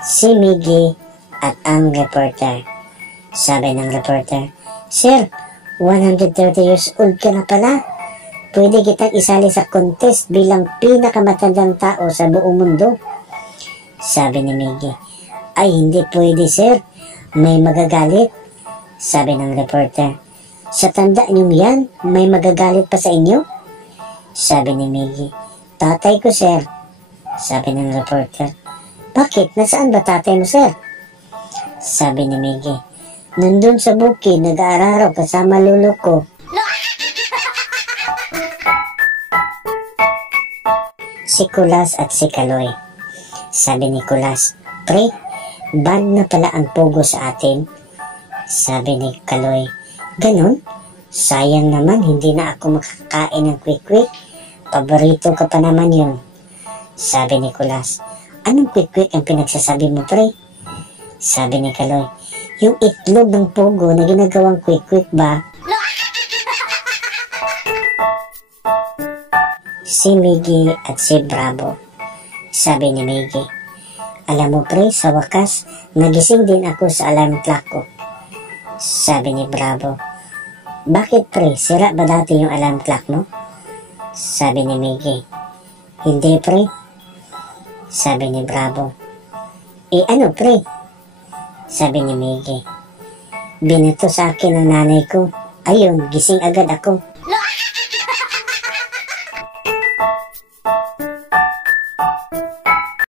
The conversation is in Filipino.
Si Miggy at ang reporter. Sabi ng reporter, "Sir, 130 years old ka na pala. Pwede kitang isali sa contest bilang pinakamatandang tao sa buong mundo." Sabi ni Miggy, "Ay, hindi pwede, sir. May magagalit." Sabi ng reporter, "Sa tanda niyong yan, may magagalit pa sa inyo?" Sabi ni Miggy, "Tatay ko, sir." Sabi ng reporter, "Bakit? Nasaan ba tatay mo, sir?" Sabi ni Miggy, "Nandun sa bukid, nag-aararo kasama lolo ko." Si Kulas at si Kaloy. Sabi ni Kulas, "Pre, bad na pala ang pugo sa atin." Sabi ni Kaloy, "Ganon? Sayang naman, hindi na ako makakain ng quick-quick. Paborito ka pa naman yun." Sabi ni Kulas, "Anong quick-quick ang pinagsasabi mo, pre?" Sabi ni Kaloy, "Yung itlog ng pugo na ginagawang quick-quick ba?" Si Miggy at si Bravo. Sabi ni Miggy, "Alam mo, pre, sa wakas, nagising din ako sa alarm clock ko." Sabi ni Bravo, "Bakit, pre? Sira ba dati yung alarm clock mo?" Sabi ni Miggy, "Hindi, pre." Sabi ni Bravo, ano, pre?" Sabi ni Miggy, "Binato sa akin ng nanay ko. Ayun, gising agad ako.